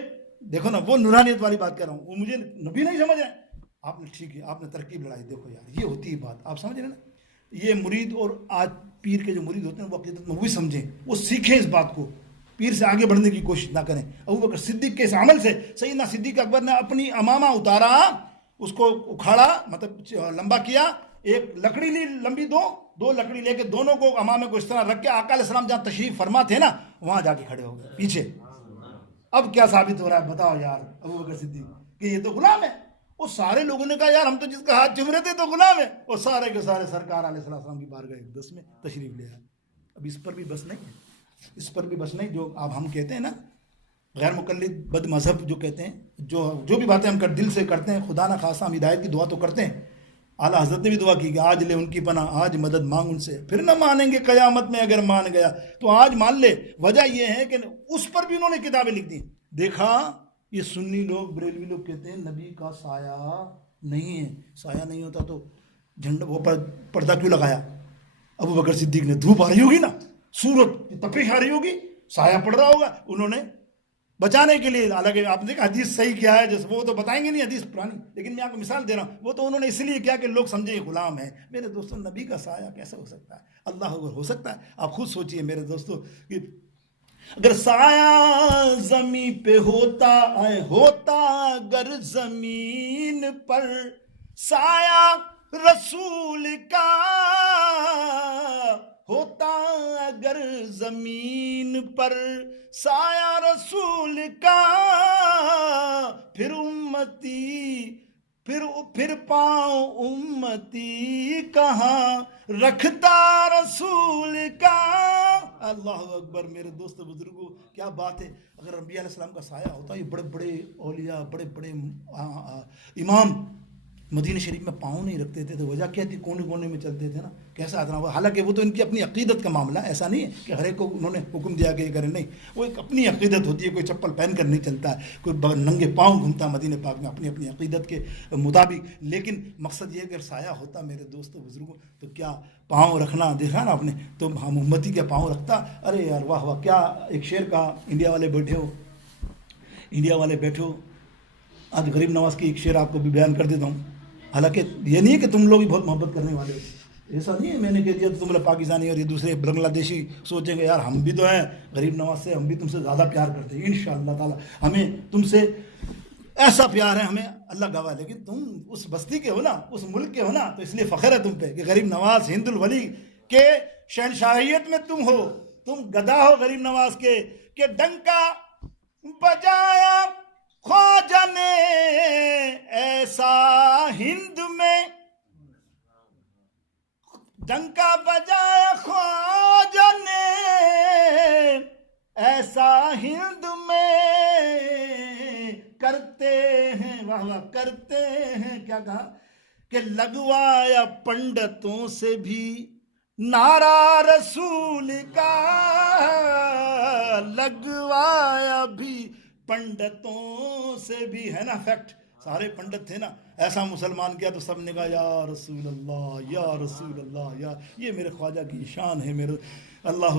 دیکھو نا، وہ نورانیت والی بات کر رہا ہوں، وہ مجھے نبی نہیں سمجھ رہے۔ آپ نے ٹھیک ہے، آپ نے ترکیب لڑائی، دیکھو یار یہ ہوتی ہے بات، آپ سمجھ رہے ہیں نا، یہ مرید اور آج پیر کے جو مرید ہوتے ہیں وہ عقیدت میں وہی سمجھیں، وہ سیکھیں اس بات کو، پیر سے آگے بڑھنے کی کوشش نہ کریں۔ ابو بکر صدیق کے اس عمل سے سیدنا صدیق اکبر نے اپنی امامہ اتارا، اس کو اکھاڑا، مطلب لمبا کیا، ایک لکڑی لی لمبی، 2 لکڑی لے کے دونوں کو امامے کو اس طرح رکھ کے آقا علیہ السلام جہاں تشریف فرما تھے نا وہاں جا کے کھڑے ہو گئے پیچھے۔ اب کیا ثابت ہو رہا ہے بتاؤ یار ابو بکر صدیق کہ یہ تو غلام ہے۔ وہ سارے لوگوں نے کہا یار ہم تو جس کا ہاتھ چوم رہے تھے تو غلام ہے، اور سارے کے سارے سرکار علیہ السلام کی بارگاہ اقدس میں تشریف لے آئے۔ اب اس پر بھی بس نہیں، اس پر بھی بس نہیں، جو اب ہم کہتے ہیں نا غیر مقلد بد مذہب جو کہتے ہیں، جو بھی باتیں ہم دل سے کرتے ہیں، خدا نہ خواستہ ہم ہدایت کی دعا تو کرتے ہیں، اعلیٰ حضرت نے بھی دعا کی کہ آج لے ان کی پناہ، آج مدد مانگ ان سے، پھر نہ مانیں گے قیامت میں اگر مان گیا تو آج مان لے۔ وجہ یہ ہے کہ اس پر بھی انہوں نے کتابیں لکھ دی۔ دیکھا یہ سنی لوگ، بریلوی لوگ کہتے ہیں نبی کا سایہ نہیں ہے، سایہ نہیں ہوتا تو جھنڈا وہ پردہ کیوں لگایا؟ ابو بکر صدیق نے، دھوپ آ رہی ہوگی نا، سورج تپش آ رہی ہوگی، سایہ پڑ رہا ہوگا، انہوں نے بچانے کے لیے، حالانکہ آپ نے دیکھا حدیث صحیح کیا ہے، جیسے وہ تو بتائیں گے نہیں حدیث پرانی، لیکن میں آپ کو مثال دے رہا ہوں، وہ تو انہوں نے اس لیے کیا کہ لوگ سمجھے غلام ہیں۔ میرے دوستوں نبی کا سایہ کیسے ہو سکتا ہے؟ اللہ اکبر، ہو سکتا ہے؟ آپ خود سوچئے میرے دوستوں کہ اگر سایہ زمین پہ ہوتا اگر زمین پر سایہ رسول کا ہوتا، اگر زمین پر سایہ رسول کا، پھر امتی پھر پاؤں امتی کہاں رکھتا رسول کا۔ اللہ اکبر میرے دوست بزرگوں، کیا بات ہے! اگر انبیاء علیہ السلام کا سایہ ہوتا، یہ بڑے بڑے اولیاء، بڑے بڑے امام مدینہ شریف میں پاؤں نہیں رکھتے تھے، تو وجہ کیا تھی؟ کونے کونے میں چلتے تھے نا، کیسا ادنا ہوا. حالانکہ وہ تو ان کی اپنی عقیدت کا معاملہ ہے، ایسا نہیں ہے کہ ہر ایک کو انہوں نے حکم دیا کہ یہ کریں، نہیں، وہ ایک اپنی عقیدت ہوتی ہے. کوئی چپل پہن کر نہیں چلتا ہے، کوئی ننگے پاؤں گھومتا مدینہ پاک میں اپنی اپنی عقیدت کے مطابق. لیکن مقصد یہ ہے کہ سایہ ہوتا میرے دوستوں بزرگوں تو کیا پاؤں رکھنا دیکھا نا آپ نے، تو ہم امتی کے پاؤں رکھتا. ارے یار واہ واہ، کیا ایک شعر کہا. انڈیا والے بیٹھے ہو، انڈیا والے بیٹھے ہو، آج غریب نواز کی ایک شعر آپ کو بھی بیان کر دیتا ہوں. حالانکہ یہ نہیں ہے کہ تم لوگ ہی بہت محبت کرنے والے ہو، ایسا نہیں ہے میں نے کہہ دیا تو تم لوگ پاکستانی اور یہ دوسرے بنگلہ دیشی سوچیں گے یار ہم بھی تو ہیں غریب نواز سے، ہم بھی تم سے زیادہ پیار کرتے ہیں. انشاءاللہ تعالی ہمیں تم سے ایسا پیار ہے، ہمیں اللہ گواہ ہے. لیکن تم اس بستی کے ہو نا، اس ملک کے ہو نا، تو اس لیے فخر ہے تم پہ کہ غریب نواز ہند الولی کے شہنشاہیت میں تم ہو، تم گدا ہو غریب نواز کے. کہ ڈنکا بجایا خواجہ نے ایسا ہند میں، ڈنکا بجایا خواجہ نے ایسا ہند میں، کرتے ہیں واہ واہ کرتے ہیں. کیا کہا کہ لگوایا پنڈتوں سے بھی نعرہ رسول کا، لگوایا بھی پنڈتوں سے بھی، ہے نا فیکٹ. سارے پنڈت تھے نا، ایسا مسلمان کیا تو سب نے کہا یا رسول اللہ یا رسول اللہ. یا یہ میرے خواجہ کی شان ہے. میرے اللہ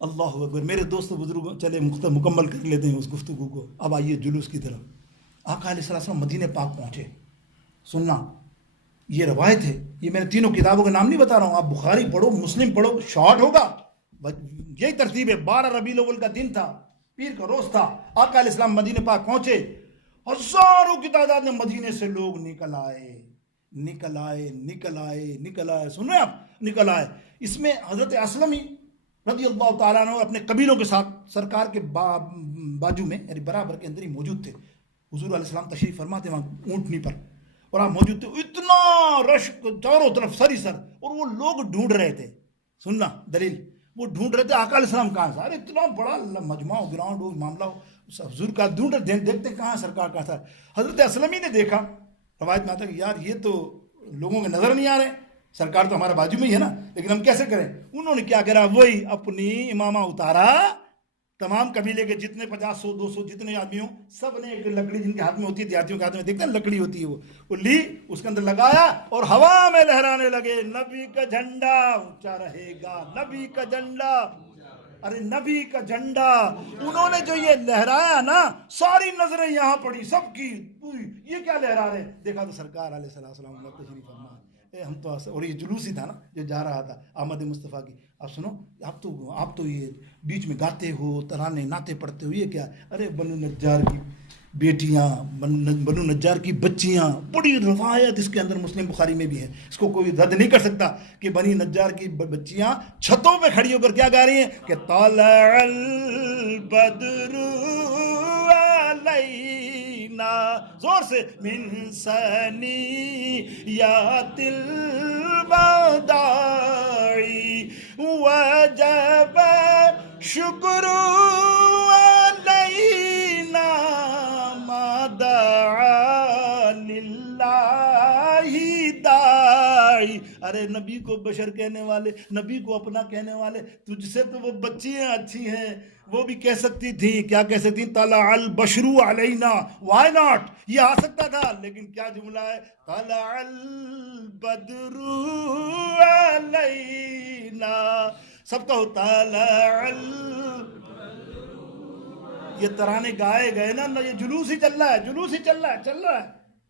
اللہ اکبر. میرے دوست بزرگوں چلے مکمل کر لیتے ہیں اس گفتگو کو. اب آئیے جلوس کی طرف. آقا علیہ السلام مدینہ پاک پہنچے. سننا یہ روایت ہے، یہ میں نے تینوں کتابوں کے نام نہیں بتا رہا ہوں، آپ بخاری پڑھو مسلم پڑھو، شارٹ ہوگا. یہی ترتیب ہے. 12 ربیع الاول کا دن تھا، پیر کا روز تھا. آقا علیہ السلام مدینہ پاک پہنچے. ہزاروں کی تعداد میں مدینے سے لوگ نکل آئے نکل آئے نکل آئے نکل آئے. سن رہے ہیں آپ؟ نکل آئے. اس میں حضرت اسلمی رضی اللہ تعالیٰ عنہ اپنے قبیلوں کے ساتھ سرکار کے باجو میں یعنی برابر کے اندر ہی موجود تھے. حضور علیہ السلام تشریف فرماتے وہاں اونٹنی پر، اور آپ موجود تھے. اتنا رش چاروں طرف سر ہی سر، اور وہ لوگ ڈھونڈ رہے تھے. سننا دلیل، وہ ڈھونڈ رہے تھے آقا علیہ السلام کہاں سے. ارے اتنا بڑا مجمع ہو، گراؤنڈ ہو، معاملہ ہو، حضور کا ڈھونڈ رہے، دیکھتے کہاں سرکار کہاں تھا. حضرت اسلمی نے دیکھا، روایت میں آتا ہے کہ یار یہ تو لوگوں کے نظر نہیں آ رہے، سرکار تو ہمارے بازو میں ہی ہے نا، لیکن ہم کیسے کریں. انہوں نے کیا کرا، وہی اپنی امامہ اتارا. تمام قبیلے کے جتنے 50 100 200 جتنے آدمی ہوں، سب نے ایک لکڑی جن کے ہاتھ میں ہوتی ہے، دیہاتیوں کے ہاتھ میں دیکھتے ہیں لکڑی ہوتی ہے، وہ لی، اس کے اندر لگایا اور ہوا میں لہرانے لگے. نبی کا جھنڈا اونچا رہے گا، نبی کا جھنڈا. ارے نبی کا جھنڈا انہوں نے جو یہ لہرایا نا، ساری نظریں یہاں پڑی سب کی پوری، یہ کیا لہرا رہے. دیکھا تو سرکار علیہ السلام تشریف فرما. ہم تو اور یہ جلوس ہی تھا نا جو جا رہا تھا احمد مصطفیٰ کی. اب سنو، آپ تو یہ بیچ میں گاتے ہو، ترانے ناتے پڑھتے ہو، یہ کیا. ارے بنو نجار کی بیٹیاں، بنو نجار کی بچیاں، بڑی روایت اس کے اندر مسلم بخاری میں بھی ہے، اس کو کوئی رد نہیں کر سکتا کہ بنی نجار کی بچیاں چھتوں پہ کھڑی ہو کر کیا گا رہی ہیں کہ طلع البدر علینا، زور سے، من ثنیات الوداع وجب شکر علینا ما دعا للہ داعی. ارے نبی کو بشر کہنے والے، نبی کو اپنا کہنے والے، تجھ سے تو وہ بچیاں اچھی ہیں، وہ بھی کہہ سکتی تھیں، کیا کہہ سکتی تھیں، طلع البشر علینا. وائی ناٹ، یہ آ سکتا تھا، لیکن کیا جملہ ہے، طلع البدر علینا. سب کا ہوتا ہے یہ ترانے گائے گئے نا، یہ جلوس ہی چل رہا ہے، جلوس ہی چل رہا ہے.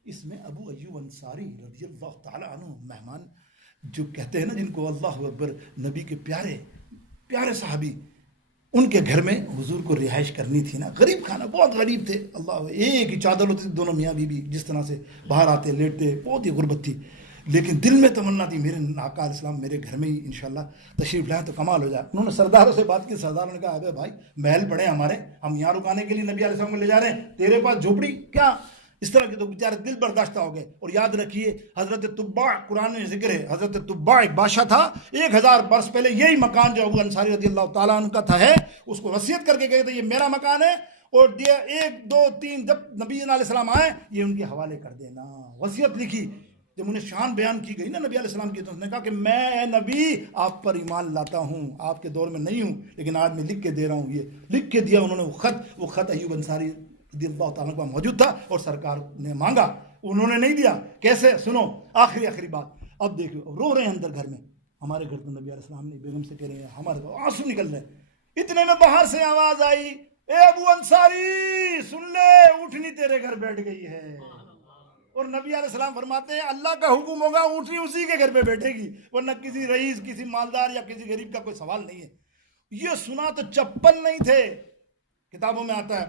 اس میں ابو ایوب انصاری رضی اللہ تعالیٰ عنہ مہمان جو کہتے ہیں نا، جن کو اللہ اکبر، نبی کے پیارے پیارے صحابی، ان کے گھر میں حضور کو رہائش کرنی تھی نا. غریب کھانا، بہت غریب تھے. اللہ، ایک ہی چادر ہوتی تھی دونوں میاں بیوی، جس طرح سے باہر آتے لیٹتے، بہت ہی غربت تھی. لیکن دل میں تمنا تھی میرے آقا علیہ السلام میرے گھر میں ہی انشاءاللہ تشریف لائیں تو کمال ہو جائے. انہوں نے سرداروں سے بات کی. سرداروں نے کہا ابے بھائی محل پڑے ہمارے، ہم یہاں رکانے کے لیے نبی علیہ السلام کو لے جا رہے ہیں، تیرے پاس جھوپڑی کیا. اس طرح کے تو بیچارے دل برداشتہ ہو گئے. اور یاد رکھیے حضرت تبع، قرآن میں ذکر ہے، حضرت تبع ایک بادشاہ تھا، 1000 برس پہلے یہی مکان جو ابو انصاری رضی اللہ تعالیٰ عنہ کا تھا ہے، اس کو وصیت کر کے گئے تھے یہ میرا مکان ہے، اور دیا 1 2 3 جب نبی علیہ السلام آئے یہ ان کے حوالے کر دینا. وصیت لکھی. جب انہیں شان بیان کی گئی نا نبی علیہ السلام کی تو اس نے کہا کہ میں اے نبی آپ پر ایمان لاتا ہوں, آپ کے دور میں نہیں ہوں لیکن آج میں لکھ کے دے رہا ہوں. یہ لکھ کے دیا انہوں نے وہ خط ایوب انصاری رضی اللہ تعالیٰ کا موجود تھا اور سرکار نے مانگا, انہوں نے نہیں دیا. کیسے؟ سنو آخری بات. اب دیکھو رو رہے ہیں اندر گھر میں, ہمارے گھر تو نبی علیہ السلام نے بیگم سے کہہ رہے ہیں, ہمارے آنسو نکل رہے ہیں. اتنے میں باہر سے آواز آئی, اے ابو انصاری سن لے, اونٹنی تیرے گھر بیٹھ گئی ہے. اور نبی علیہ السلام فرماتے ہیں اللہ کا حکم ہوگا اونٹنی اسی کے گھر پہ بیٹھے گی, ورنہ کسی رئیس, کسی مالدار یا کسی غریب کا کوئی سوال نہیں ہے. یہ سنا تو چپل نہیں تھے, کتابوں میں آتا ہے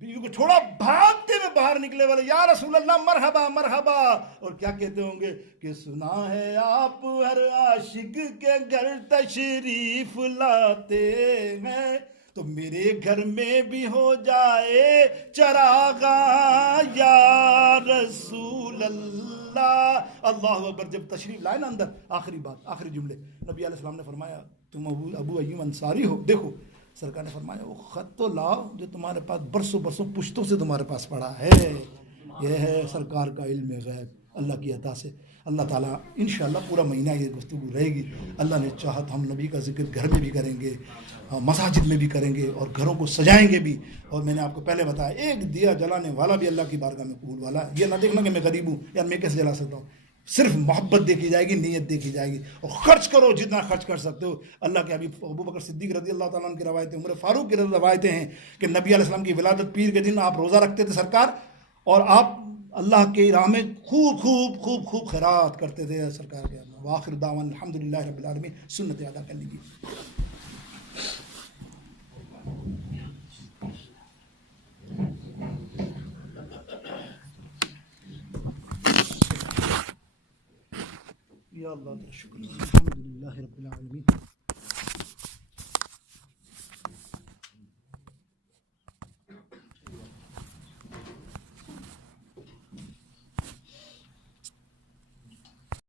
بیوی کو چھوڑا بھاگتے ہوئے باہر نکلے والے, یا رسول اللہ مرحبا مرحبا. اور کیا کہتے ہوں گے کہ سنا ہے آپ ہر عاشق کے گھر تشریف لاتے ہیں, تو میرے گھر میں بھی ہو جائے چراغا یا رسول اللہ. اللہ اکبر. جب تشریف لائے نا اندر, آخری بات, آخری جملے نبی علیہ السلام نے فرمایا تم ابو ایوب انصاری ہو؟ دیکھو سرکار نے فرمایا وہ خط تو لاؤ جو تمہارے پاس برسوں پشتوں سے تمہارے پاس پڑا ہے. یہ ہے سرکار کا علم غیب اللہ کی عطا سے. اللہ تعالیٰ انشاءاللہ پورا مہینہ یہ گفتگو رہے گی. اللہ نے چاہا تو ہم نبی کا ذکر گھر میں بھی کریں گے, مساجد میں بھی کریں گے, اور گھروں کو سجائیں گے بھی. اور میں نے آپ کو پہلے بتایا ایک دیا جلانے والا بھی اللہ کی بارگاہ میں قبول والا ہے. یہ نہ دیکھنا کہ میں غریب ہوں یا میں کیسے جلا سکتا ہوں, صرف محبت دیکھی جائے گی, نیت دیکھی جائے گی. اور خرچ کرو جتنا خرچ کر سکتے ہو. اللہ کے حبیب ابو بکر صدیق رضی اللہ تعالیٰ عنہ کی روایتیں, عمر فاروق کی روایتیں ہیں کہ نبی علیہ السلام کی ولادت پیر کے دن آپ روزہ رکھتے تھے سرکار, اور آپ اللہ کے راہ میں خوب خیرات کرتے تھے سرکار کے. وآخر دعوانا الحمدللہ رب العالمین. سنت ادا کر لیجیے. یا اللہ شکر الحمدللہ رب العالمین.